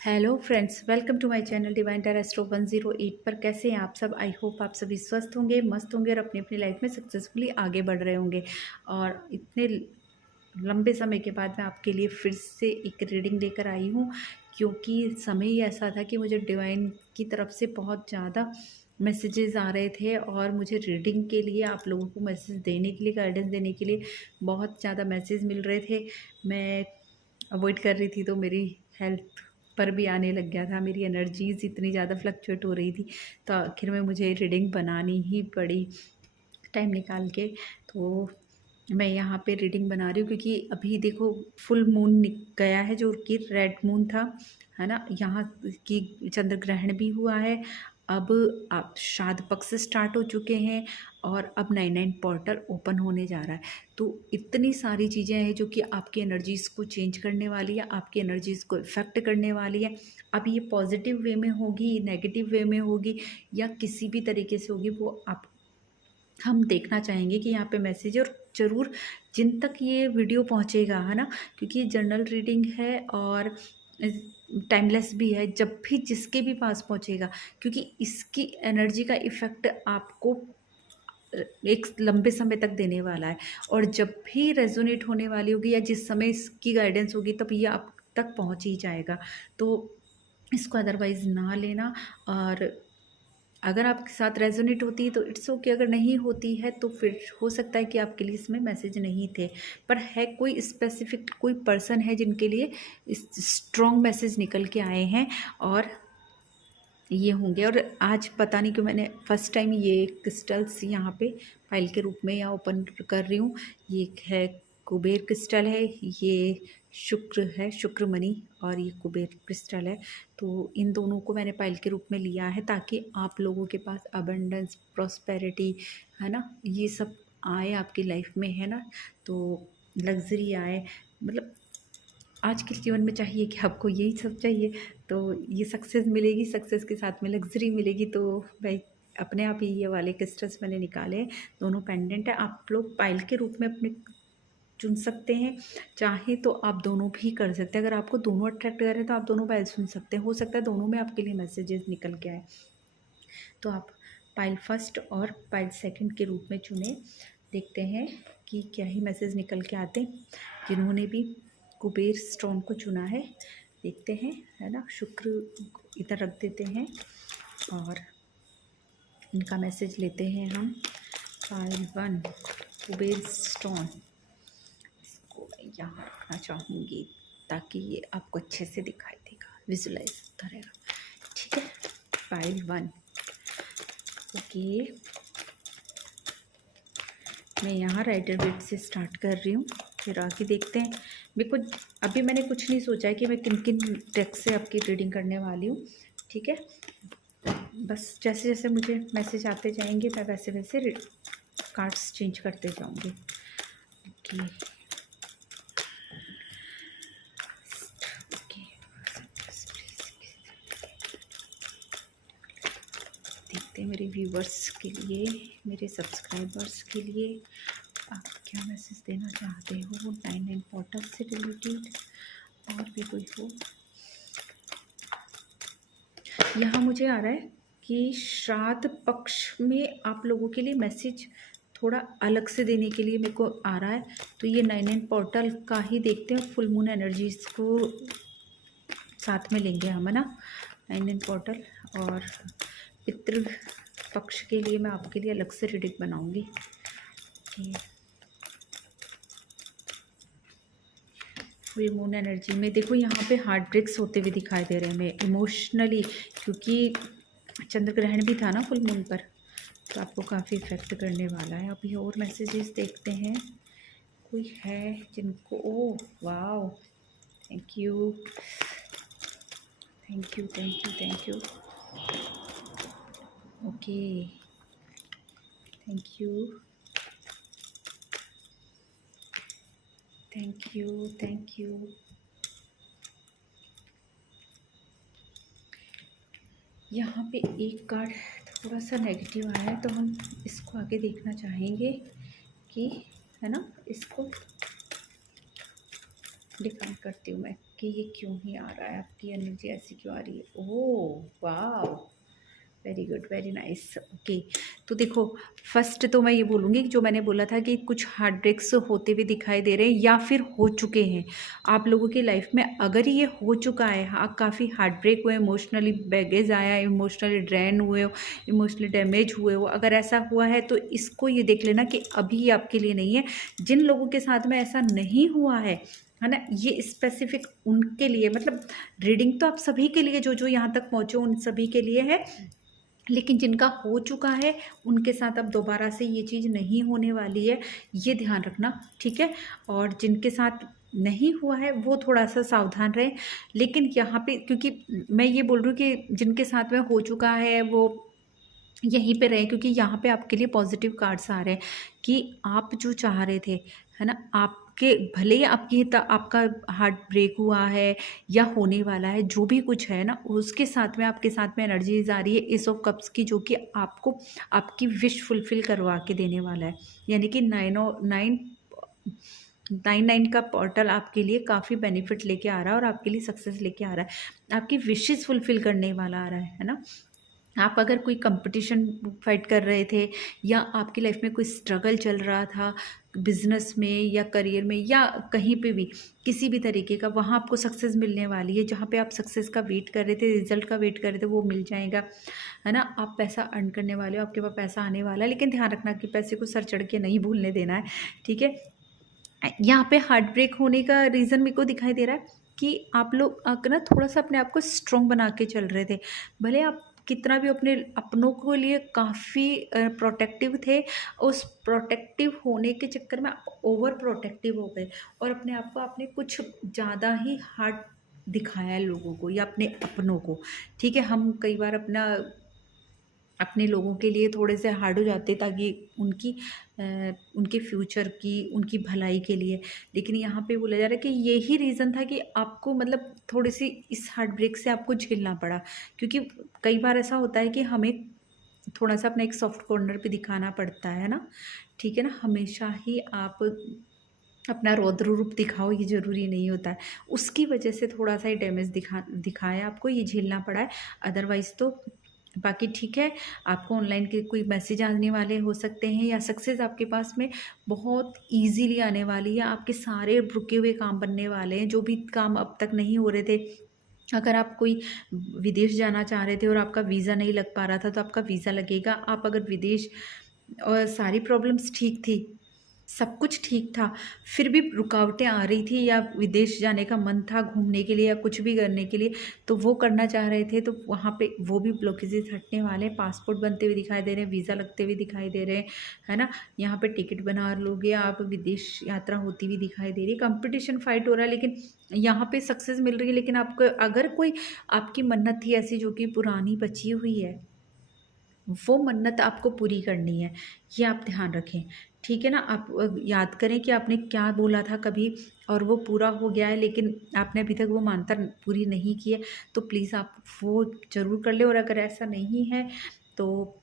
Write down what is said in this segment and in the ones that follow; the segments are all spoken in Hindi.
Hello friends, welcome to my channel divine terrestro 108 पर। कैसे हैं आप सब? आई होप आप सभी स्वस्थ होंगे, मस्त होंगे और अपनी अपनी लाइफ में सक्सेसफुली आगे बढ़ रहे होंगे। और इतने लंबे समय के बाद मैं आपके लिए फिर से एक रीडिंग लेकर आई हूँ, क्योंकि समय ही ऐसा था कि मुझे डिवाइन की तरफ से बहुत ज़्यादा मैसेजेस आ रहे थे और मुझे रीडिंग के लिए, आप लोगों को मैसेज देने के लिए, गाइडेंस देने के लिए बहुत ज़्यादा मैसेज मिल रहे थे। मैं अवॉइड कर रही थी तो मेरी हेल्थ पर भी आने लग गया था, मेरी एनर्जीज़ इतनी ज़्यादा फ्लक्चुएट हो रही थी, तो आखिर में मुझे रीडिंग बनानी ही पड़ी टाइम निकाल के। तो मैं यहाँ पे रीडिंग बना रही हूँ क्योंकि अभी देखो फुल मून गया है, जो कि रेड मून था, है ना। यहाँ की चंद्र ग्रहण भी हुआ है। अब आप श्राद्ध पक्ष स्टार्ट हो चुके हैं और अब 9/9 पोर्टल ओपन होने जा रहा है। तो इतनी सारी चीज़ें हैं जो कि आपकी एनर्जीज़ को चेंज करने वाली है, आपकी एनर्जीज़ को इफ़ेक्ट करने वाली है। अब ये पॉजिटिव वे में होगी, नेगेटिव वे में होगी या किसी भी तरीके से होगी, वो आप हम देखना चाहेंगे कि यहाँ पे मैसेज, और ज़रूर जिन तक ये वीडियो पहुँचेगा, है ना, क्योंकि ये जनरल रीडिंग है और टाइमलेस भी है। जब भी जिसके भी पास पहुँचेगा, क्योंकि इसकी एनर्जी का इफ़ेक्ट आपको एक लंबे समय तक देने वाला है, और जब भी रेजोनेट होने वाली होगी या जिस समय इसकी गाइडेंस होगी तब ये आप तक पहुँच ही जाएगा। तो इसको अदरवाइज़ ना लेना। और अगर आपके साथ रेजोनेट होती है तो इट्स ओके, अगर नहीं होती है तो फिर हो सकता है कि आपके लिए इसमें मैसेज नहीं थे। पर है कोई स्पेसिफिक, कोई पर्सन है जिनके लिए इस स्ट्रॉन्ग मैसेज निकल के आए हैं और ये होंगे। और आज पता नहीं क्यों मैंने फर्स्ट टाइम ये क्रिस्टल्स यहाँ पे फाइल के रूप में यहाँ ओपन कर रही हूँ। ये एक है कुबेर क्रिस्टल है, ये शुक्र है, शुक्र मणि, और ये कुबेर क्रिस्टल है। तो इन दोनों को मैंने पाइल के रूप में लिया है ताकि आप लोगों के पास अबंडेंस, प्रॉस्पेरिटी, है ना, ये सब आए आपकी लाइफ में, है ना। तो लग्जरी आए, मतलब आज के जीवन में चाहिए कि आपको यही सब चाहिए, तो ये सक्सेस मिलेगी, सक्सेस के साथ में लग्जरी मिलेगी। तो भाई अपने आप ही ये वाले क्रिस्टल्स मैंने निकाले हैं, दोनों पेंडेंट है। आप लोग पाइल के रूप में अपने चुन सकते हैं, चाहे तो आप दोनों भी कर सकते हैं। अगर आपको दोनों अट्रैक्ट कर रहे हैं तो आप दोनों पाइल सुन सकते हैं, हो सकता है दोनों में आपके लिए मैसेजेस निकल के आए। तो आप पाइल फर्स्ट और पाइल सेकंड के रूप में चुने। देखते हैं कि क्या ही मैसेज निकल के आते हैं जिन्होंने भी कुबेर स्टोन को चुना है। देखते हैं, है ना। शुक्र इधर रख देते हैं और इनका मैसेज लेते हैं हम। पाइल 1 कुबेर स्टोन, इसको मैं यहाँ रखना चाहूँगी ताकि ये आपको अच्छे से दिखाई देगा, विजुलाइज होता रहेगा। ठीक है, पाइल 1। ओके, मैं यहाँ राइडर बेड से स्टार्ट कर रही हूँ, फिर आगे देखते हैं। मेरे को अभी मैंने कुछ नहीं सोचा है कि मैं किन किन डेक से आपकी रीडिंग करने वाली हूँ। ठीक है, बस जैसे जैसे मुझे मैसेज आते जाएंगे मैं वैसे वैसे कार्ड्स चेंज करते जाऊँगी। ओके ओके, देखते हैं मेरे व्यूवर्स के लिए, मेरे सब्सक्राइबर्स के लिए आप क्या मैसेज देना चाहते हो 9/9 पोर्टल से रिलेटेड, और भी कोई हो। यहाँ मुझे आ रहा है कि श्राद्ध पक्ष में आप लोगों के लिए मैसेज थोड़ा अलग से देने के लिए मेरे को आ रहा है। तो ये 9/9 पोर्टल का ही देखते हैं, फुल मून एनर्जीज को साथ में लेंगे हम, है ना। 9/9 पोर्टल और पितृ पक्ष के लिए मैं आपके लिए अलग से रीडिंग बनाऊंगी। फुल मून एनर्जी में देखो यहाँ पे हार्ट ब्रेक्स होते हुए दिखाई दे रहे हैं मैं इमोशनली, क्योंकि चंद्र ग्रहण भी था ना फुल मून पर, तो आपको काफ़ी इफेक्ट करने वाला है। अभी और मैसेजेस देखते हैं, कोई है जिनको, oh wow, thank you thank you thank you thank you. Okay, thank you thank you thank you. यहाँ पे एक कार्ड थोड़ा सा नेगेटिव आया है, तो हम इसको आगे देखना चाहेंगे कि, है ना, इसको डिफाइन करती हूँ मैं। कि ये क्यों ही आ रहा है, आपकी एनर्जी ऐसी क्यों आ रही है। ओह वाह, very good, very nice. Okay, तो देखो, फर्स्ट तो मैं ये बोलूँगी कि जो मैंने बोला था कि कुछ हार्ट ब्रेक्स होते हुए दिखाई दे रहे हैं या फिर हो चुके हैं आप लोगों की लाइफ में। अगर ये हो चुका है, हाँ, काफ़ी हार्ट ब्रेक हुए, इमोशनली बैगेज आया, इमोशनली ड्रेन हुए हो, इमोशनली डैमेज हुए हो, अगर ऐसा हुआ है तो इसको ये देख लेना कि अभी ये आपके लिए नहीं है। जिन लोगों के साथ में ऐसा नहीं हुआ है ना, ये स्पेसिफिक उनके लिए, मतलब रीडिंग तो आप सभी के लिए, जो जो यहाँ तक पहुँचे उन सभी के लिए है, लेकिन जिनका हो चुका है उनके साथ अब दोबारा से ये चीज़ नहीं होने वाली है, ये ध्यान रखना, ठीक है। और जिनके साथ नहीं हुआ है वो थोड़ा सा सावधान रहें। लेकिन यहाँ पे क्योंकि मैं ये बोल रही हूँ कि जिनके साथ में हो चुका है वो यहीं पे रहे, क्योंकि यहाँ पे आपके लिए पॉजिटिव कार्ड्स आ रहे हैं कि आप जो चाह रहे थे, है ना, आपके भले ही आपका हार्ट ब्रेक हुआ है या होने वाला है, जो भी कुछ है ना, उसके साथ में आपके साथ में एनर्जीज आ रही है एस ऑफ कप्स की, जो कि आपको आपकी विश फुलफिल करवा के देने वाला है। यानी कि 9 का पोर्टल आपके लिए काफ़ी बेनिफिट लेके आ रहा है और आपके लिए सक्सेस लेके आ रहा है, आपकी विशेस फुलफिल करने वाला आ रहा है ना। आप अगर कोई कंपटीशन फाइट कर रहे थे या आपकी लाइफ में कोई स्ट्रगल चल रहा था बिजनेस में या करियर में या कहीं पे भी किसी भी तरीके का, वहाँ आपको सक्सेस मिलने वाली है। जहाँ पे आप सक्सेस का वेट कर रहे थे, रिजल्ट का वेट कर रहे थे, वो मिल जाएगा, है ना। आप पैसा अर्न करने वाले हो, आपके पास पैसा आने वाला है, लेकिन ध्यान रखना कि पैसे को सर चढ़ के नहीं भूलने देना है, ठीक है। यहाँ पे हार्ट ब्रेक होने का रीज़न मेरे को दिखाई दे रहा है कि आप लोग ना थोड़ा सा अपने आप को स्ट्रॉन्ग बना के चल रहे थे। भले आप कितना भी अपने अपनों के लिए काफ़ी प्रोटेक्टिव थे, उस प्रोटेक्टिव होने के चक्कर में आप ओवर प्रोटेक्टिव हो गए और अपने आप को आपने कुछ ज़्यादा ही हार्ड दिखाया लोगों को या अपने अपनों को, ठीक है। हम कई बार अपने लोगों के लिए थोड़े से हार्ड हो जाते ताकि उनके फ्यूचर की, उनकी भलाई के लिए। लेकिन यहाँ पे बोला जा रहा है कि यही रीज़न था कि आपको मतलब थोड़ी सी इस हार्ट ब्रेक से आपको झेलना पड़ा, क्योंकि कई बार ऐसा होता है कि हमें थोड़ा सा अपना एक सॉफ्ट कॉर्नर पे दिखाना पड़ता है ना, ठीक है ना। हमेशा ही आप अपना रौद्र रूप दिखाओ ये ज़रूरी नहीं होता है, उसकी वजह से थोड़ा सा ही डैमेज दिखाया आपको, ये झेलना पड़ा है। अदरवाइज़ तो बाकी ठीक है। आपको ऑनलाइन के कोई मैसेज आने वाले हो सकते हैं या सक्सेस आपके पास में बहुत इजीली आने वाली है। आपके सारे रुके हुए काम बनने वाले हैं, जो भी काम अब तक नहीं हो रहे थे। अगर आप कोई विदेश जाना चाह रहे थे और आपका वीज़ा नहीं लग पा रहा था तो आपका वीज़ा लगेगा। आप अगर विदेश और सारी प्रॉब्लम्स ठीक थी, सब कुछ ठीक था, फिर भी रुकावटें आ रही थी या विदेश जाने का मन था घूमने के लिए या कुछ भी करने के लिए, तो वो करना चाह रहे थे, तो वहाँ पे वो भी ब्लॉकेजेस हटने वाले हैं। पासपोर्ट बनते हुए दिखाई दे रहे हैं, वीज़ा लगते हुए दिखाई दे रहे हैं, है ना। यहाँ पे टिकट बना लोगे आप, विदेश यात्रा होती हुई दिखाई दे रही है। कंपटीशन फाइट हो रहा है लेकिन यहाँ पे सक्सेस मिल रही है। लेकिन आपको अगर कोई आपकी मन्नत थी ऐसी जो कि पुरानी बची हुई है, वो मन्नत आपको पूरी करनी है, ये आप ध्यान रखें, ठीक है ना। आप याद करें कि आपने क्या बोला था कभी और वो पूरा हो गया है, लेकिन आपने अभी तक वो मानता पूरी नहीं की है, तो प्लीज़ आप वो ज़रूर कर लें। और अगर ऐसा नहीं है तो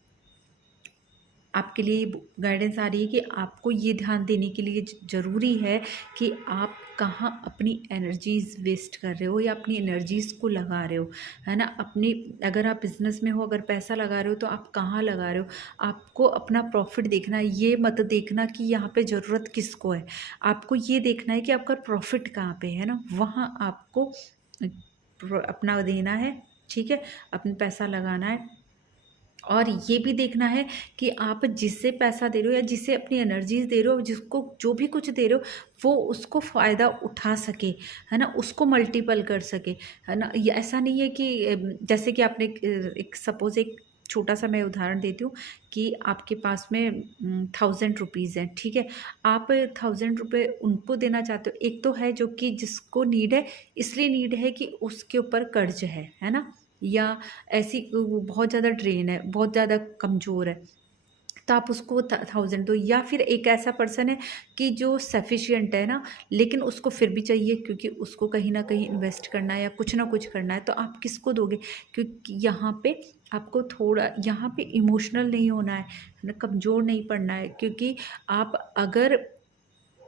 आपके लिए गाइडेंस आ रही है कि आपको ये ध्यान देने के लिए ज़रूरी है कि आप कहाँ अपनी एनर्जीज़ वेस्ट कर रहे हो या अपनी एनर्जीज़ को लगा रहे हो, है ना। अपनी अगर आप बिज़नेस में हो, अगर पैसा लगा रहे हो तो आप कहाँ लगा रहे हो। आपको अपना प्रॉफिट देखना है, ये मत देखना कि यहाँ पे ज़रूरत किसको है। आपको ये देखना है कि आपका प्रॉफिट कहाँ पे है ना, वहाँ आपको अपना देना है, ठीक है, अपना पैसा लगाना है। और ये भी देखना है कि आप जिससे पैसा दे रहे हो या जिसे अपनी एनर्जीज़ दे रहे हो, जिसको जो भी कुछ दे रहे हो, वो उसको फ़ायदा उठा सके, है ना, उसको मल्टीपल कर सके, है ना। ये ऐसा नहीं है कि जैसे कि आपने एक सपोज़ एक छोटा-सा मैं उदाहरण देती हूँ कि आपके पास में 1000 रुपीज़ हैं, ठीक है। आप 1000 रुपए उनको देना चाहते हो। एक तो है जो कि जिसको नीड है, इसलिए नीड है कि उसके ऊपर कर्ज़ है ना? या ऐसी वो बहुत ज़्यादा ड्रेन है, बहुत ज़्यादा कमज़ोर है, तो आप उसको 1000 दो। या फिर एक ऐसा पर्सन है कि जो सफिशिएंट है ना, लेकिन उसको फिर भी चाहिए क्योंकि उसको कहीं न कहीं इन्वेस्ट करना है या कुछ ना कुछ करना है, तो आप किसको दोगे? क्योंकि यहाँ पे आपको थोड़ा यहाँ पे इमोशनल नहीं होना है ना, कमज़ोर नहीं पड़ना है। क्योंकि आप अगर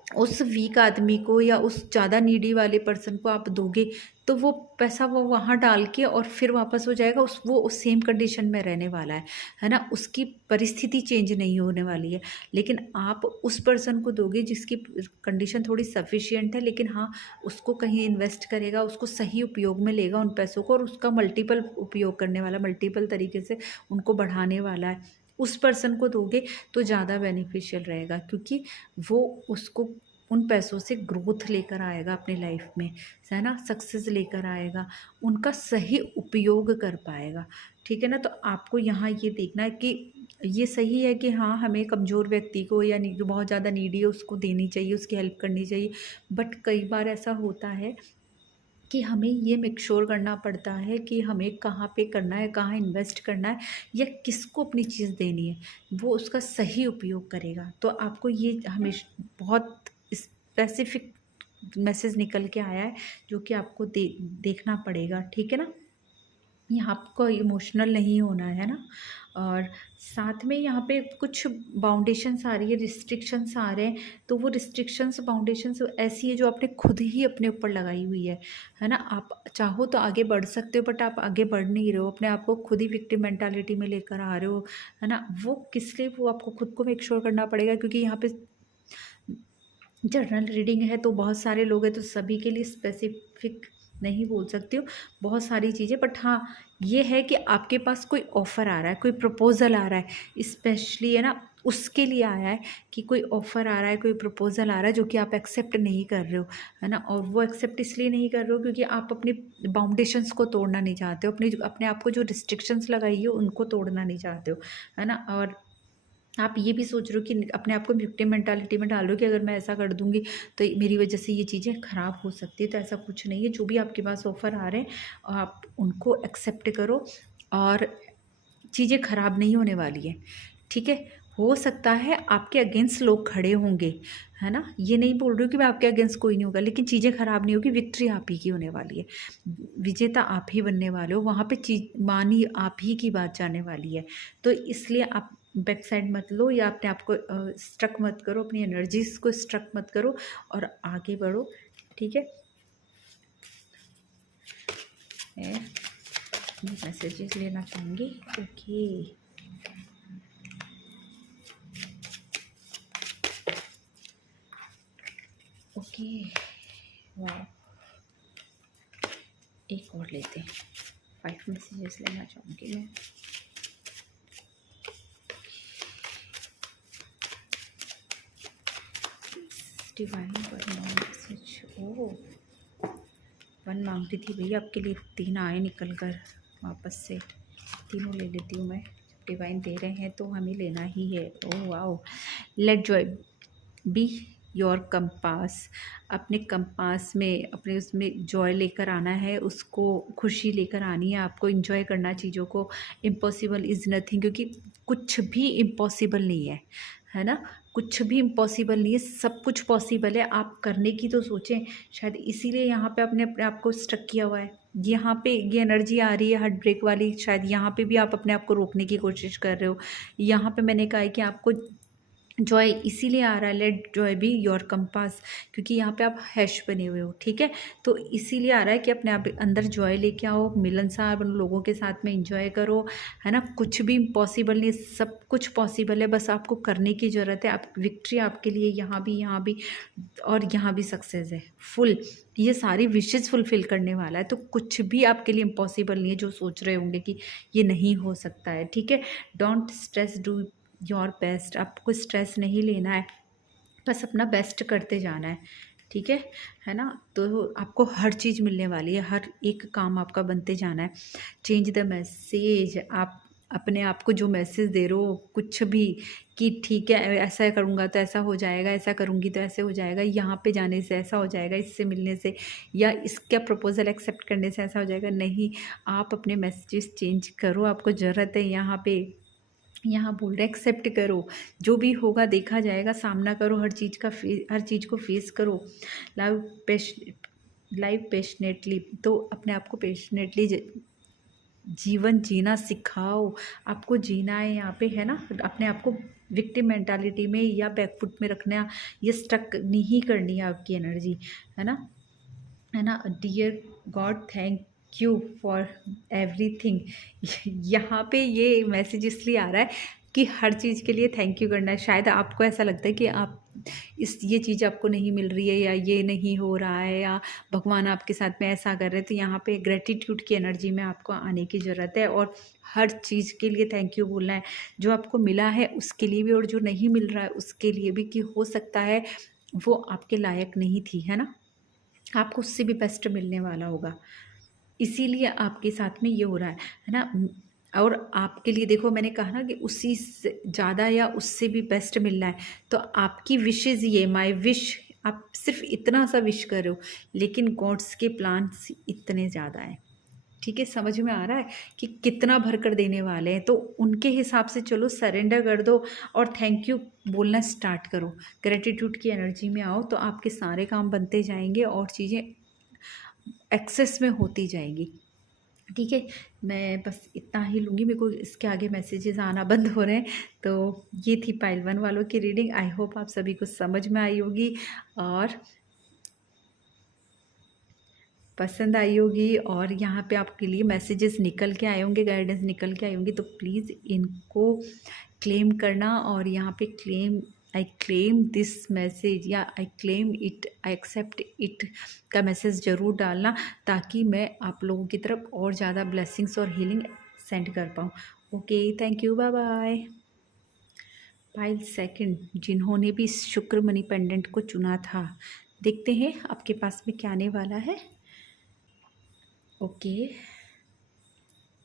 उस वीक आदमी को या उस ज़्यादा नीडी वाले पर्सन को आप दोगे, तो वो पैसा वो वहाँ डाल के और फिर वापस हो जाएगा, वो उस सेम कंडीशन में रहने वाला है ना? उसकी परिस्थिति चेंज नहीं होने वाली है। लेकिन आप उस पर्सन को दोगे जिसकी कंडीशन थोड़ी सफिशिएंट है, लेकिन हाँ, उसको कहीं इन्वेस्ट करेगा, उसको सही उपयोग में लेगा उन पैसों को, और उसका मल्टीपल उपयोग करने वाला, मल्टीपल तरीके से उनको बढ़ाने वाला है। उस पर्सन को दोगे तो ज़्यादा बेनिफिशियल रहेगा, क्योंकि वो उसको उन पैसों से ग्रोथ लेकर आएगा अपनी लाइफ में, है ना? सक्सेस लेकर आएगा, उनका सही उपयोग कर पाएगा, ठीक है ना? तो आपको यहाँ ये देखना है कि ये सही है कि हाँ, हमें कमज़ोर व्यक्ति को या जो बहुत ज़्यादा नीडी है उसको देनी चाहिए, उसकी हेल्प करनी चाहिए। बट कई बार ऐसा होता है कि हमें ये मेक श्योर करना पड़ता है कि हमें कहाँ पे करना है, कहाँ इन्वेस्ट करना है, या किसको अपनी चीज़ देनी है, वो उसका सही उपयोग करेगा। तो आपको ये हमेशा बहुत स्पेसिफिक मैसेज निकल के आया है, जो कि आपको देखना पड़ेगा, ठीक है ना? यहाँ आपको इमोशनल नहीं होना है ना। और साथ में यहाँ पे कुछ बाउंडेशंस आ रही है, रिस्ट्रिक्शंस आ रहे हैं, तो वो रिस्ट्रिक्शंस बाउंडेशंस ऐसी है जो आपने खुद ही अपने ऊपर लगाई हुई है ना? आप चाहो तो आगे बढ़ सकते हो, बट आप आगे बढ़ नहीं रहे हो, अपने आप को खुद ही विक्टिम मेंटालिटी में लेकर आ रहे हो, है ना? वो किस लिए, वो आपको खुद को मेक श्योर करना पड़ेगा, क्योंकि यहाँ पे जनरल रीडिंग है तो बहुत सारे लोग हैं, तो सभी के लिए स्पेसिफिक नहीं बोल सकती हूँ, बहुत सारी चीज़ें। बट हाँ, ये है कि आपके पास कोई ऑफ़र आ रहा है, कोई प्रपोज़ल आ रहा है, स्पेशली है ना, उसके लिए आया है कि कोई ऑफ़र आ रहा है, कोई प्रपोज़ल आ रहा है जो कि आप एक्सेप्ट नहीं कर रहे हो, है ना? और वो एक्सेप्ट इसलिए नहीं कर रहे हो क्योंकि आप अपने बाउंडेशंस को तोड़ना नहीं चाहते हो, अपने आप को जो रिस्ट्रिक्शंस लगाई हो उनको तोड़ना नहीं चाहते हो, है ना? और आप ये भी सोच रहे हो कि अपने आप को विक्टिम मेंटालिटी में डाल रहे हो कि अगर मैं ऐसा कर दूंगी तो मेरी वजह से ये चीज़ें ख़राब हो सकती है। तो ऐसा कुछ नहीं है, जो भी आपके पास ऑफ़र आ रहे हैं आप उनको एक्सेप्ट करो, और चीज़ें ख़राब नहीं होने वाली है, ठीक है? हो सकता है आपके अगेंस्ट लोग खड़े होंगे, है ना? ये नहीं बोल रही हूँ कि मैं आपके अगेंस्ट कोई नहीं होगा, लेकिन चीज़ें ख़राब नहीं होगी, विक्ट्री आप ही की होने वाली है, विजेता आप ही बनने वाले हो, वहाँ पे चीज मानी आप ही की बात जाने वाली है। तो इसलिए आप बैक साइड मत लो, या अपने आप को स्ट्रक मत करो, अपनी एनर्जीज को स्ट्रक मत करो, और आगे बढ़ो, ठीक है? मैं मैसेजेस लेना चाहूँगी। ओके, ओके, वाह, एक और लेते हैं। 5 मैसेजेस लेना चाहूँगी मैं। Divine one message. ओह, 1 मांग रही थी भैया आपके लिए, 3 आए निकल कर वापस से। तीनों ले लेती हूँ मैं, डिवाइन दे रहे हैं तो हमें लेना ही है। Oh wow, let joy be your compass. अपने कंपास में, अपने उसमें जॉय लेकर आना है, उसको खुशी लेकर आनी है, आपको इंजॉय करना चीज़ों को। इम्पॉसिबल इज़ नथिंग, क्योंकि कुछ भी इम्पॉसिबल नहीं है ना? कुछ भी इम्पॉसिबल नहीं है, सब कुछ पॉसिबल है, आप करने की तो सोचें। शायद इसीलिए यहाँ पे आपने अपने आप को स्टक किया हुआ है, यहाँ पे ये एनर्जी आ रही है हार्ट ब्रेक वाली, शायद यहाँ पे भी आप अपने आप को रोकने की कोशिश कर रहे हो। यहाँ पे मैंने कहा है कि आपको जॉय इसीलिए आ रहा है, let joy be your compass, क्योंकि यहाँ पे आप हैश बने हुए हो, ठीक है? तो इसीलिए आ रहा है कि अपने आप अंदर जॉय लेके आओ, मिलनसार बनो, लोगों के साथ में इंजॉय करो, है ना? कुछ भी इम्पॉसिबल नहीं, सब कुछ पॉसिबल है, बस आपको करने की ज़रूरत है। आप विक्ट्री आपके लिए यहाँ भी और यहाँ भी सक्सेस है फुल। ये सारी विशेज़ फुलफ़िल करने वाला है, तो कुछ भी आपके लिए इम्पॉसिबल नहीं है जो सोच रहे होंगे कि ये नहीं हो सकता है, ठीक है? Don't stress, do your best. आपको स्ट्रेस नहीं लेना है, बस अपना बेस्ट करते जाना है, ठीक है ना? तो आपको हर चीज़ मिलने वाली है, हर एक काम आपका बनते जाना है। चेंज द मैसेज, आप अपने आप को जो मैसेज दे रहे हो कुछ भी, कि ठीक है ऐसा करूँगा तो ऐसा हो जाएगा, ऐसा करूँगी तो ऐसे हो जाएगा, यहाँ पे जाने से ऐसा हो जाएगा, इससे मिलने से या इसका प्रपोज़ल एक्सेप्ट करने से ऐसा हो जाएगा, नहीं। आप अपने मैसेजेस चेंज करो, आपको ज़रूरत है यहाँ पे। यहाँ बोल रहे एक्सेप्ट करो, जो भी होगा देखा जाएगा, सामना करो, हर चीज़ को फेस करो। लाइव पेश लाइव पैशनेटली, तो अपने आप को पैशनेटली जीवन जीना सिखाओ। आपको जीना है यहाँ पे, है ना? अपने आप को विक्टिम मेंटालिटी में या बैकफुट में रखना, ये स्टक नहीं करनी है आपकी एनर्जी, है ना, है ना। Dear God thank you for everything. यहाँ पे ये मैसेज इसलिए आ रहा है कि हर चीज़ के लिए थैंक यू करना है। शायद आपको ऐसा लगता है कि आप ये चीज़ आपको नहीं मिल रही है या ये नहीं हो रहा है या भगवान आपके साथ में ऐसा कर रहे हैं, तो यहाँ पे ग्रेटिट्यूड की एनर्जी में आपको आने की ज़रूरत है और हर चीज़ के लिए थैंक यू बोलना है। जो आपको मिला है उसके लिए भी और जो नहीं मिल रहा है उसके लिए भी, कि हो सकता है वो आपके लायक नहीं थी, है ना, आपको उससे भी बेस्ट मिलने वाला होगा, इसीलिए आपके साथ में ये हो रहा है ना। और आपके लिए देखो, मैंने कहा ना कि उसी से ज़्यादा या उससे भी बेस्ट मिलना है, तो आपकी विशेज़ ये माय विश, आप सिर्फ इतना सा विश कर रहे हो, लेकिन गॉड्स के प्लान्स इतने ज़्यादा हैं। ठीक है, समझ में आ रहा है कि कितना भर कर देने वाले हैं, तो उनके हिसाब से चलो सरेंडर कर दो और थैंक यू बोलना स्टार्ट करो। ग्रेटिट्यूड की एनर्जी में आओ तो आपके सारे काम बनते जाएंगे और चीज़ें एक्सेस में होती जाएंगी। ठीक है, मैं बस इतना ही लूँगी, मेरे को इसके आगे मैसेजेस आना बंद हो रहे हैं। तो ये थी पाइल 1 वालों की रीडिंग। आई होप आप सभी को समझ में आई होगी और पसंद आई होगी, और यहाँ पे आपके लिए मैसेजेस निकल के आए होंगे, गाइडेंस निकल के आई होंगी, तो प्लीज़ इनको क्लेम करना। और यहाँ पे आई क्लेम दिस मैसेज या I claim it, I accept it का मैसेज ज़रूर डालना, ताकि मैं आप लोगों की तरफ और ज़्यादा ब्लेसिंग्स और हीलिंग सेंड कर पाऊँ। Okay, thank you, bye bye. पाइल 2, जिन्होंने भी शुक्र मनी पेंडेंट को चुना था, देखते हैं आपके पास में क्या आने वाला है। ओके,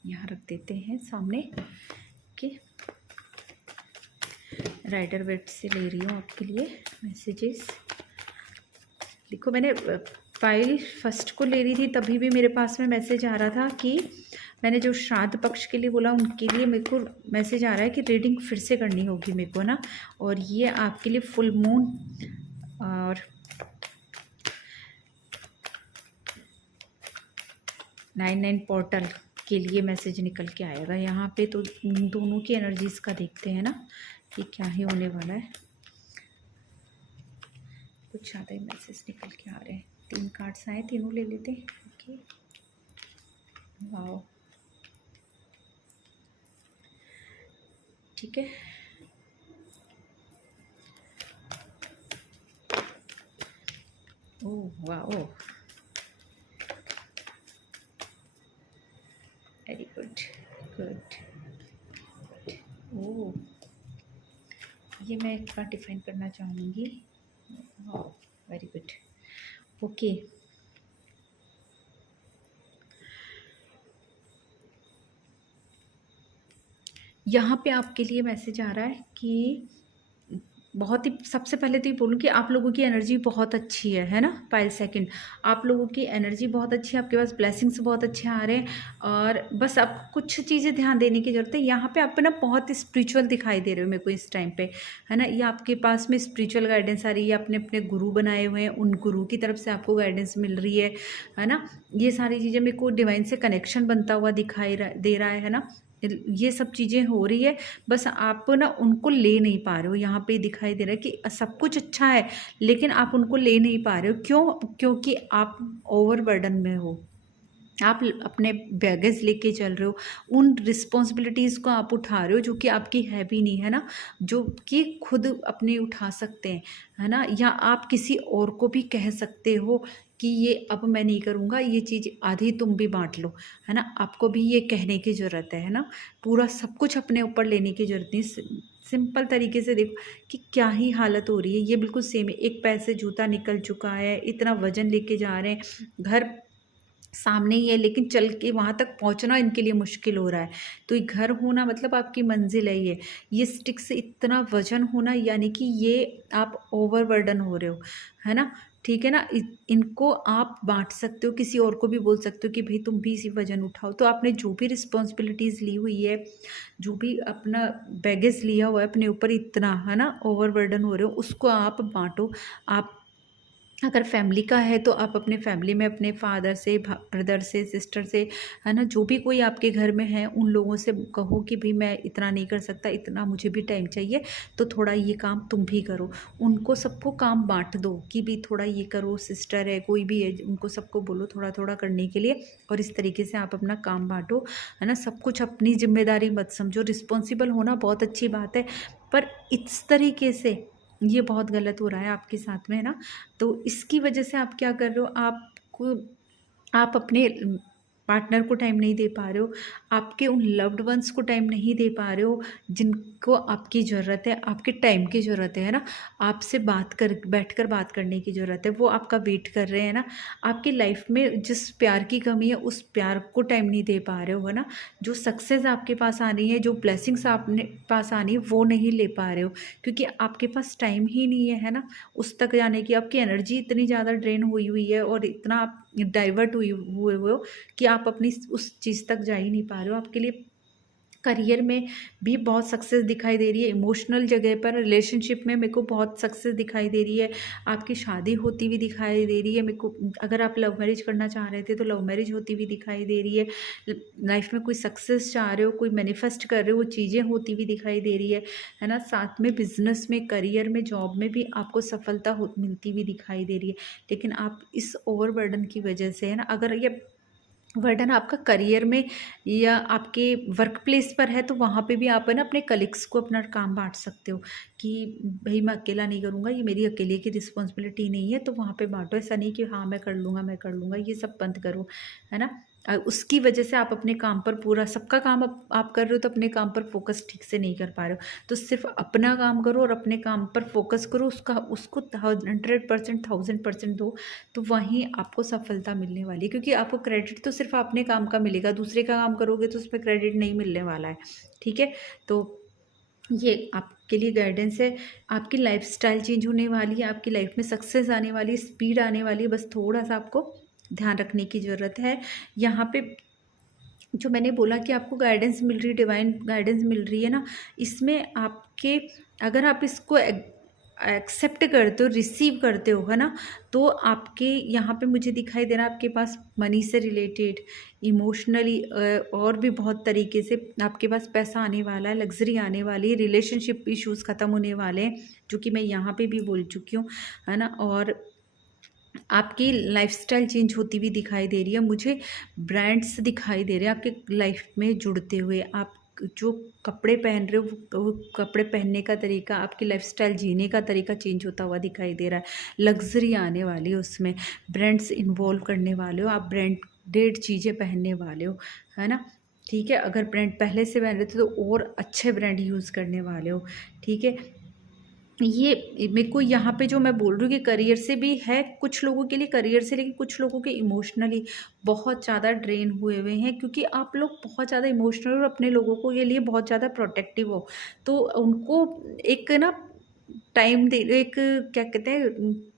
यहाँ रख देते हैं सामने। ओके, राइडर वेट से ले रही हूँ आपके लिए मैसेजेस। देखो, मैंने फाइल 1 को ले रही थी तभी भी मेरे पास में मैसेज आ रहा था कि मैंने जो श्राद्ध पक्ष के लिए बोला उनके लिए मेरे को मैसेज आ रहा है कि रीडिंग फिर से करनी होगी मेरे को ना। और ये आपके लिए फुल मून और 9 पोर्टल के लिए मैसेज निकल के आएगा यहाँ पे। तो दोनों की एनर्जीज का देखते हैं ना कि क्या ही होने वाला है। कुछ ज़्यादा ही मैसेज निकल के आ रहे हैं। 3 कार्ड्स आए, तीनों ले लेते हैं। ओके, वाओ, ठीक है। Oh wow, very good, good. Oh, ये मैं एक बार डिफाइन करना चाहूँगी। Wow, very good. ओके, यहाँ पे आपके लिए मैसेज आ रहा है कि बहुत ही, सबसे पहले तो ये बोलूँ कि आप लोगों की एनर्जी बहुत अच्छी है ना। पाइल 2, आप लोगों की एनर्जी बहुत अच्छी है, आपके पास ब्लेसिंग्स बहुत अच्छे आ रहे हैं, और बस आप कुछ चीज़ें ध्यान देने की ज़रूरत है। यहाँ पे आप ना बहुत स्पिरिचुअल दिखाई दे रहे हो मेरे को इस टाइम पे, है ना। ये आपके पास में स्पिरिचुअल गाइडेंस आ रही है, अपने अपने गुरु बनाए हुए हैं, उन गुरु की तरफ से आपको गाइडेंस मिल रही है ना। ये सारी चीज़ें मेरे को डिवाइन से कनेक्शन बनता हुआ दिखाई दे रहा है ना। ये सब चीज़ें हो रही है, बस आप ना उनको ले नहीं पा रहे हो। यहाँ पे दिखाई दे रहा है कि सब कुछ अच्छा है, लेकिन आप उनको ले नहीं पा रहे हो। क्यों? क्योंकि आप ओवरबर्डन में हो, आप अपने बैगेज लेके चल रहे हो, उन रिस्पॉन्सिबिलिटीज़ को आप उठा रहे हो जो कि आपकी है भी नहीं, है ना, जो कि खुद अपने उठा सकते हैं, है ना। या आप किसी और को भी कह सकते हो कि ये अब मैं नहीं करूँगा, ये चीज़ आधी तुम भी बांट लो, है ना। आपको भी ये कहने की ज़रूरत है ना। पूरा सब कुछ अपने ऊपर लेने की ज़रूरत नहीं। सिंपल तरीके से देखो कि क्या ही हालत हो रही है। ये बिल्कुल सेम है, एक पैर से जूता निकल चुका है, इतना वजन लेके जा रहे हैं, घर सामने ही है लेकिन चल के वहाँ तक पहुँचना इनके लिए मुश्किल हो रहा है। तो ये घर होना मतलब आपकी मंजिल है ये स्टिक से इतना वज़न होना, यानी कि ये आप ओवरबर्डन हो रहे हो, है ना। ठीक है ना, इनको आप बाँट सकते हो, किसी और को भी बोल सकते हो कि भई तुम भी इसी वज़न उठाओ। तो आपने जो भी रिस्पॉन्सिबिलिटीज़ ली हुई है, जो भी अपना बैगेज लिया हुआ है अपने ऊपर इतना, है ना, ओवरबर्डन हो रहे हो, उसको आप बाँटो। आप अगर फैमिली का है तो आप अपने फैमिली में अपने फादर से, ब्रदर से, सिस्टर से, है ना, जो भी कोई आपके घर में है उन लोगों से कहो कि भाई मैं इतना नहीं कर सकता, इतना मुझे भी टाइम चाहिए, तो थोड़ा ये काम तुम भी करो। उनको सबको काम बांट दो कि भी थोड़ा ये करो, सिस्टर है कोई भी है उनको सबको बोलो थोड़ा थोड़ा करने के लिए, और इस तरीके से आप अपना काम बांटो, है ना। सब कुछ अपनी जिम्मेदारी मत समझो, रिस्पॉन्सिबल होना बहुत अच्छी बात है, पर इस तरीके से ये बहुत गलत हो रहा है आपके साथ में, है ना। तो इसकी वजह से आप क्या कर रहे हो, आपको आप अपने पार्टनर को टाइम नहीं दे पा रहे हो, आपके उन लव्ड वंस को टाइम नहीं दे पा रहे हो जिनको आपकी ज़रूरत है, आपके टाइम की ज़रूरत है ना। आपसे बैठकर बात करने की ज़रूरत है, वो आपका वेट कर रहे हैं ना। आपकी लाइफ में जिस प्यार की कमी है उस प्यार को टाइम नहीं दे पा रहे हो, है ना। जो सक्सेस आपके पास आनी है, जो ब्लेसिंग्स आपने पास आनी है वो नहीं ले पा रहे हो, क्योंकि आपके पास टाइम ही नहीं है ना उस तक जाने की। आपकी एनर्जी इतनी ज़्यादा ड्रेन हुई हुई है और इतना आप डाइवर्ट हुए हुए हो कि आप अपनी उस चीज़ तक जा ही नहीं पा रहे हो। आपके लिए करियर में भी बहुत सक्सेस दिखाई दे रही है, इमोशनल जगह पर रिलेशनशिप में मेरे को बहुत सक्सेस दिखाई दे रही है, आपकी शादी होती हुई दिखाई दे रही है मेरे को। अगर आप लव मैरिज करना चाह रहे थे तो लव मैरिज होती हुई दिखाई दे रही है। लाइफ में कोई सक्सेस चाह रहे हो, कोई मैनिफेस्ट कर रहे हो, वो चीज़ें होती हुई दिखाई दे रही है ना। साथ में बिजनेस में, करियर में, जॉब में भी आपको सफलता मिलती हुई दिखाई दे रही है। लेकिन आप इस ओवरबर्डन की वजह से, है ना, अगर ये बर्डन आपका करियर में या आपके वर्क प्लेस पर है तो वहाँ पे भी आप, है ना, अपने कलीग्स को अपना काम बांट सकते हो कि भाई मैं अकेला नहीं करूँगा, ये मेरी अकेले की रिस्पॉन्सिबिलिटी नहीं है, तो वहाँ पे बांटो। ऐसा नहीं कि हाँ मैं कर लूँगा, ये सब बंद करो, है ना। उसकी वजह से आप अपने काम पर पूरा, सबका काम आप कर रहे हो तो अपने काम पर फोकस ठीक से नहीं कर पा रहे हो। तो सिर्फ अपना काम करो और अपने काम पर फोकस करो, उसको 100%, 1000% दो, तो वहीं आपको सफलता मिलने वाली है। क्योंकि आपको क्रेडिट तो सिर्फ अपने काम का मिलेगा, दूसरे का काम करोगे तो उसमें क्रेडिट नहीं मिलने वाला है, ठीक है। तो ये आपके लिए गाइडेंस है। आपकी लाइफस्टाइल चेंज होने वाली है, आपकी लाइफ में सक्सेस आने वाली है, स्पीड आने वाली है, बस थोड़ा सा आपको ध्यान रखने की ज़रूरत है। यहाँ पे जो मैंने बोला कि आपको गाइडेंस मिल रही है, डिवाइन गाइडेंस मिल रही है ना, इसमें आपके, अगर आप इसको एक्सेप्ट करते हो, रिसीव करते हो, है ना, तो आपके यहाँ पे मुझे दिखाई दे रहा है आपके पास मनी से रिलेटेड, इमोशनली और भी बहुत तरीके से आपके पास पैसा आने वाला है, लग्जरी आने वाली है, रिलेशनशिप इश्यूज़ ख़त्म होने वाले हैं, जो कि मैं यहाँ पे भी बोल चुकी हूँ, है ना। और आपकी लाइफस्टाइल चेंज होती हुई दिखाई दे रही है मुझे। ब्रांड्स दिखाई दे रहे हैं आपके लाइफ में जुड़ते हुए। आप जो कपड़े पहन रहे हो वो कपड़े पहनने का तरीका, आपकी लाइफस्टाइल जीने का तरीका चेंज होता हुआ दिखाई दे रहा है। लग्जरी आने वाली है उसमें, ब्रांड्स इन्वॉल्व करने वाले हो आप, ब्रांडेड चीज़ें पहनने वाले हो, है ना। ठीक है, अगर ब्रांड पहले से पहन रहे थे तो और अच्छे ब्रांड यूज़ करने वाले हो, ठीक है। ये मेरे को यहाँ पे जो मैं बोल रही हूँ कि करियर से भी है कुछ लोगों के लिए, करियर से, लेकिन कुछ लोगों के इमोशनली बहुत ज़्यादा ड्रेन हुए हुए हैं, क्योंकि आप लोग बहुत ज़्यादा इमोशनल और अपने लोगों को के लिए बहुत ज़्यादा प्रोटेक्टिव हो। तो उनको एक ना टाइम दे, एक क्या कहते हैं,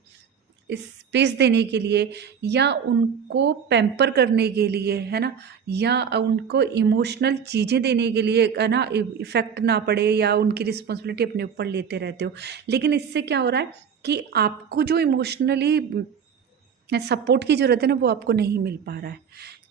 स्पेस देने के लिए, या उनको पैम्पर करने के लिए, है ना, या उनको इमोशनल चीज़ें देने के लिए, है ना, इफ़ेक्ट ना पड़े, या उनकी रिस्पॉन्सिबिलिटी अपने ऊपर लेते रहते हो। लेकिन इससे क्या हो रहा है कि आपको जो इमोशनली सपोर्ट की ज़रूरत है ना, वो आपको नहीं मिल पा रहा है,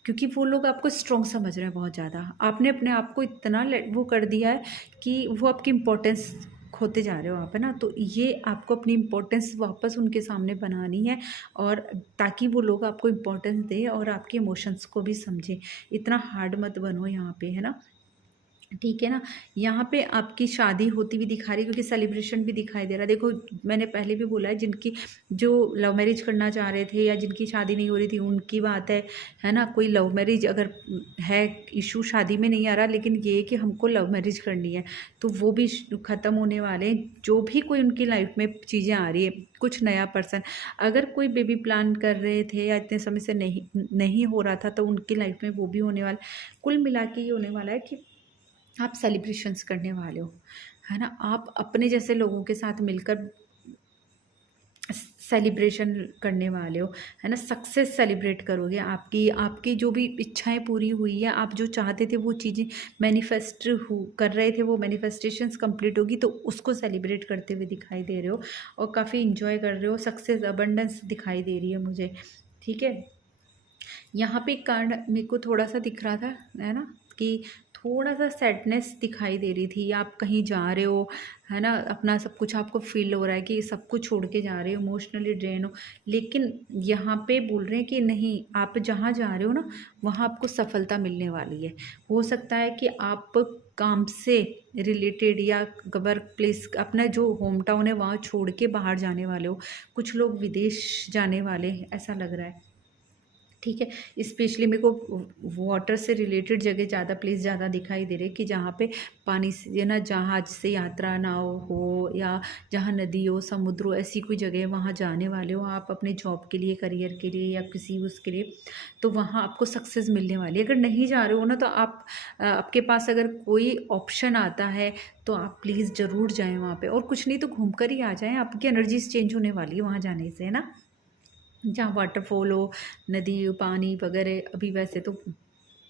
क्योंकि वो लोग आपको स्ट्रॉन्ग समझ रहे हैं बहुत ज़्यादा। आपने अपने आप को इतना वो कर दिया है कि वो आपकी इम्पोर्टेंस खोते जा रहे हो आप, है ना। तो ये आपको अपनी इम्पोर्टेंस वापस उनके सामने बनानी है, और ताकि वो लोग आपको इम्पोर्टेंस दें और आपके इमोशंस को भी समझें। इतना हार्ड मत बनो यहाँ पे, है ना, ठीक है ना। यहाँ पे आपकी शादी होती हुई दिखा रही है, क्योंकि सेलिब्रेशन भी दिखाई दे रहा है। देखो, मैंने पहले भी बोला है, जिनकी जो लव मैरिज करना चाह रहे थे या जिनकी शादी नहीं हो रही थी उनकी बात है ना। कोई लव मैरिज अगर है, इशू शादी में नहीं आ रहा, लेकिन ये है कि हमको लव मैरिज करनी है, तो वो भी ख़त्म होने वाले हैं। जो भी कोई उनकी लाइफ में चीज़ें आ रही है, कुछ नया पर्सन, अगर कोई बेबी प्लान कर रहे थे या इतने समय से नहीं हो रहा था, तो उनकी लाइफ में वो भी होने वाला। कुल मिला के ये होने वाला है कि आप सेलिब्रेशंस करने वाले हो, है ना। आप अपने जैसे लोगों के साथ मिलकर सेलिब्रेशन करने वाले हो, है ना। सक्सेस सेलिब्रेट करोगे, आपकी आपकी जो भी इच्छाएं पूरी हुई है, आप जो चाहते थे वो चीज़ें मैनिफेस्ट कर रहे थे, वो मैनिफेस्टेशंस कंप्लीट होगी, तो उसको सेलिब्रेट करते हुए दिखाई दे रहे हो और काफ़ी इंजॉय कर रहे हो। सक्सेस अबंडेंस दिखाई दे रही है मुझे, ठीक है। यहाँ पे एक कार्ड मेरे को थोड़ा सा दिख रहा था, है ना, कि थोड़ा सा सैडनेस दिखाई दे रही थी। आप कहीं जा रहे हो, है ना, अपना सब कुछ आपको फील हो रहा है कि सब कुछ छोड़ के जा रहे हो, इमोशनली ड्रेन हो, लेकिन यहाँ पे बोल रहे हैं कि नहीं, आप जहाँ जा रहे हो ना, वहाँ आपको सफलता मिलने वाली है। हो सकता है कि आप काम से रिलेटेड या वर्क प्लेस, अपना जो होम टाउन है वहाँ छोड़ के बाहर जाने वाले हो। कुछ लोग विदेश जाने वाले हैं, ऐसा लग रहा है, ठीक है। स्पेशली मेरे को वाटर से रिलेटेड जगह ज़्यादा, प्लेस ज़्यादा दिखाई दे रहे हैं कि जहाँ पे पानी से ना, जहाज से यात्रा ना हो या जहाँ नदी हो, समुद्र हो, ऐसी कोई जगह वहाँ जाने वाले हो आप अपने जॉब के लिए, करियर के लिए या किसी उसके लिए, तो वहाँ आपको सक्सेस मिलने वाली है। अगर नहीं जा रहे हो ना, तो आप आपके पास अगर कोई ऑप्शन आता है तो आप प्लीज़ ज़रूर जाएँ वहाँ पे, और कुछ नहीं तो घूम कर ही आ जाएँ। आपकी एनर्जीज चेंज होने वाली है वहाँ जाने से, है ना। जहाँ वाटरफॉल हो, नदी, पानी वगैरह, अभी वैसे तो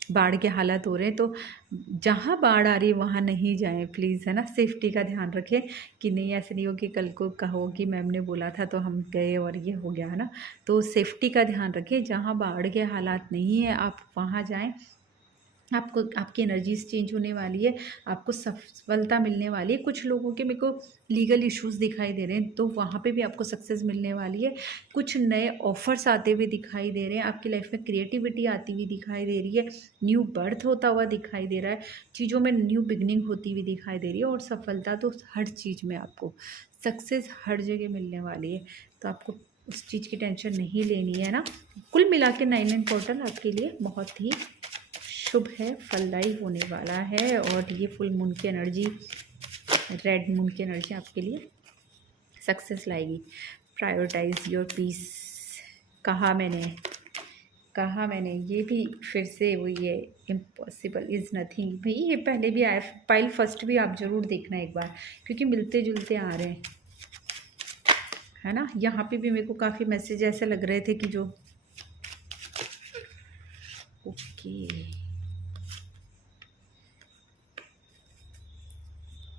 बाढ़ के हालात हो रहे हैं, तो जहाँ बाढ़ आ रही है वहाँ नहीं जाएं प्लीज़, है ना। सेफ्टी का ध्यान रखें कि नहीं ऐसे नहीं हो कि कल को कहो कि मैम ने बोला था तो हम गए और ये हो गया, है ना। तो सेफ्टी का ध्यान रखें, जहाँ बाढ़ के हालात नहीं है आप वहाँ जाएं। आपको, आपकी एनर्जीज चेंज होने वाली है, आपको सफलता मिलने वाली है। कुछ लोगों के मेरे को लीगल इश्यूज दिखाई दे रहे हैं, तो वहाँ पे भी आपको सक्सेस मिलने वाली है। कुछ नए ऑफर्स आते हुए दिखाई दे रहे हैं, आपकी लाइफ में क्रिएटिविटी आती हुई दिखाई दे रही है, न्यू बर्थ होता हुआ दिखाई दे रहा है, चीज़ों में न्यू बिगनिंग होती हुई दिखाई दे रही है। और सफलता तो हर चीज़ में आपको, सक्सेस हर जगह मिलने वाली है, तो आपको उस चीज़ की टेंशन नहीं लेनी है ना। कुल मिला के 9 पोर्टल आपके लिए बहुत ही शुभ है, फलदायी होने वाला है। और ये फुल मून की एनर्जी, रेड मून की एनर्जी आपके लिए सक्सेस लाएगी। प्रायोरिटाइज योर पीस, कहा मैंने ये भी फिर से वही है, इम्पॉसिबल इज़ नथिंग। भाई ये पहले भी आया, पाइल फर्स्ट भी आप ज़रूर देखना एक बार, क्योंकि मिलते जुलते आ रहे हैं, है ना। यहाँ पे भी मेरे को काफ़ी मैसेज ऐसे लग रहे थे कि जो ओके,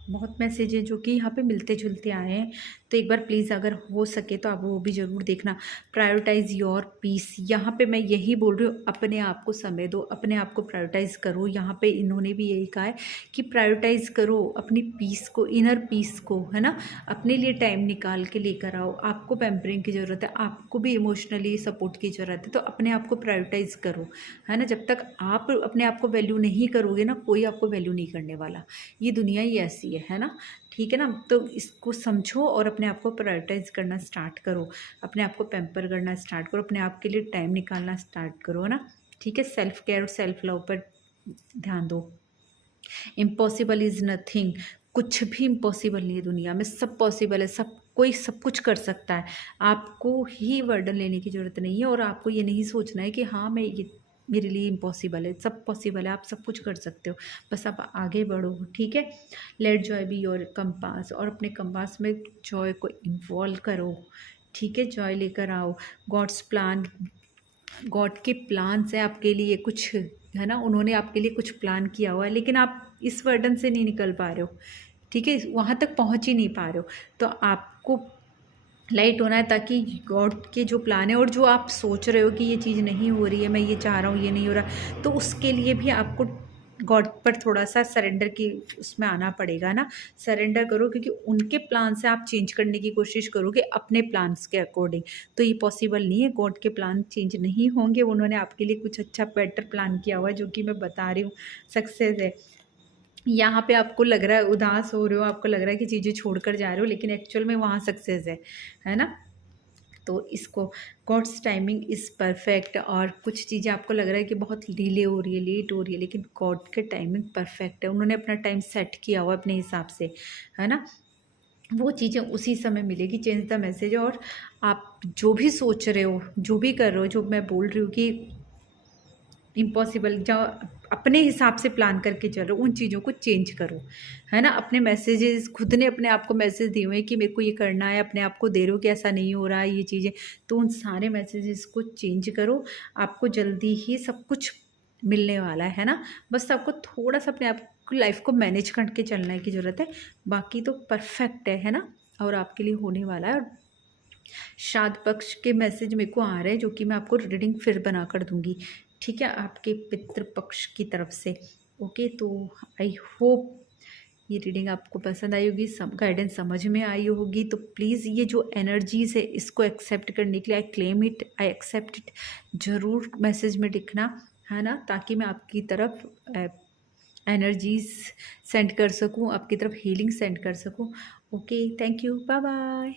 बहुत मैसेज है जो कि यहाँ पे मिलते जुलते आए हैं, तो एक बार प्लीज़ अगर हो सके तो आप वो भी ज़रूर देखना। प्रायोरिटाइज़ योर पीस, यहाँ पे मैं यही बोल रही हूँ, अपने आप को समय दो, अपने आप को प्रायोरिटाइज़ करो। यहाँ पे इन्होंने भी यही कहा है कि प्रायोरिटाइज़ करो अपनी पीस को, इनर पीस को, है ना। अपने लिए टाइम निकाल के लेकर आओ। आपको पैम्परिंग की ज़रूरत है, आपको भी इमोशनली सपोर्ट की ज़रूरत है, तो अपने आप को प्रायोरिटाइज़ करो, है ना। जब तक आप अपने आप को वैल्यू नहीं करोगे ना, कोई आपको वैल्यू नहीं करने वाला। ये दुनिया ही ऐसी है ना, ठीक है ना। तो इसको समझो और अपने आप को प्रायोरिटाइज करना स्टार्ट करो, अपने आप को पैम्पर करना स्टार्ट करो, अपने आप के लिए टाइम निकालना स्टार्ट करो, है ना, ठीक है। सेल्फ केयर और सेल्फ लव पर ध्यान दो। इम्पॉसिबल इज़ नथिंग, कुछ भी इम्पॉसिबल नहीं है दुनिया में, सब पॉसिबल है, सब कोई सब कुछ कर सकता है। आपको ही बर्डन लेने की ज़रूरत नहीं है, और आपको ये नहीं सोचना है कि हाँ मैं ये मेरे लिए इम्पॉसिबल है, सब पॉसिबल है, आप सब कुछ कर सकते हो, बस आप आगे बढ़ो, ठीक है। Let joy be your compass, और अपने कंपास में जॉय को इन्वॉल्व करो, ठीक है। जॉय लेकर आओ। गॉड्स प्लान, गॉड के प्लान्स है आपके लिए कुछ, है ना, उन्होंने आपके लिए कुछ प्लान किया हुआ है, लेकिन आप इस वर्डन से नहीं निकल पा रहे हो, ठीक है, वहाँ तक पहुँच ही नहीं पा रहे हो। तो आपको लाइट होना है, ताकि गॉड के जो प्लान है, और जो आप सोच रहे हो कि ये चीज़ नहीं हो रही है, मैं ये चाह रहा हूँ ये नहीं हो रहा, तो उसके लिए भी आपको गॉड पर थोड़ा सा सरेंडर की उसमें आना पड़ेगा ना। सरेंडर करो, क्योंकि उनके प्लान से आप चेंज करने की कोशिश करोगे अपने प्लान्स के अकॉर्डिंग, तो ये पॉसिबल नहीं है। गॉड के प्लान चेंज नहीं होंगे, उन्होंने आपके लिए कुछ अच्छा बेटर प्लान किया हुआ है, जो कि मैं बता रही हूँ सक्सेस है। यहाँ पे आपको लग रहा है उदास हो रहे हो, आपको लग रहा है कि चीज़ें छोड़कर जा रहे हो, लेकिन एक्चुअल में वहाँ सक्सेस है ना। तो इसको, गॉड्स टाइमिंग इज़ परफेक्ट, और कुछ चीज़ें आपको लग रहा है कि बहुत डिले हो रही है, लेट हो रही है, लेकिन गॉड के टाइमिंग परफेक्ट है, उन्होंने अपना टाइम सेट किया हुआ अपने हिसाब से, है ना। वो चीज़ें उसी समय मिलेगी। चेंज द मैसेज, और आप जो भी सोच रहे हो, जो भी कर रहे हो, जो मैं बोल रही हूँ कि इम्पॉसिबल, अपने हिसाब से प्लान करके चल रहे हो, उन चीज़ों को चेंज करो, है ना। अपने मैसेजेस खुद ने अपने आप को मैसेज दिए हुए हैं कि मेरे को ये करना है, अपने आप को दे रहे हो कि ऐसा नहीं हो रहा है ये चीज़ें, तो उन सारे मैसेजेस को चेंज करो। आपको जल्दी ही सब कुछ मिलने वाला है ना। बस आपको थोड़ा सा अपने आप को, लाइफ को मैनेज करके चलने की ज़रूरत है, बाकी तो परफेक्ट है ना। और आपके लिए होने वाला है। और श्राद्ध पक्ष के मैसेज मेरे को आ रहे हैं, जो कि मैं आपको रीडिंग फिर बना कर दूंगी, ठीक है, आपके पितृपक्ष की तरफ से। ओके, तो आई होप ये रीडिंग आपको पसंद आई होगी, गाइडेंस समझ में आई होगी। तो प्लीज़ ये जो एनर्जीज़ है इसको एक्सेप्ट करने के लिए, I claim it, I accept it, ज़रूर मैसेज में लिखना, है ना, ताकि मैं आपकी तरफ एनर्जीज सेंड कर सकूं, आपकी तरफ हीलिंग सेंड कर सकूं। Okay, thank you, bye bye.